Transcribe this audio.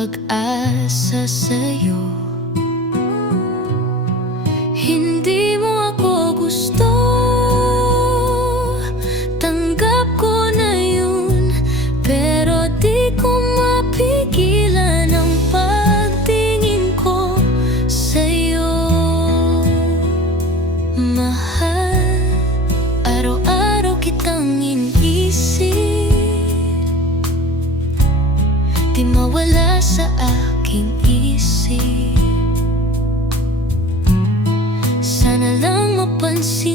pag-asa sa'yo. Hindi mo ako gusto, tanggap ko na yun, pero di ko mapigilan ang pagtingin ko sa'yo. Mahal, araw-araw kitang iniisip, di mawala sa aking isip. Sana lang mapansin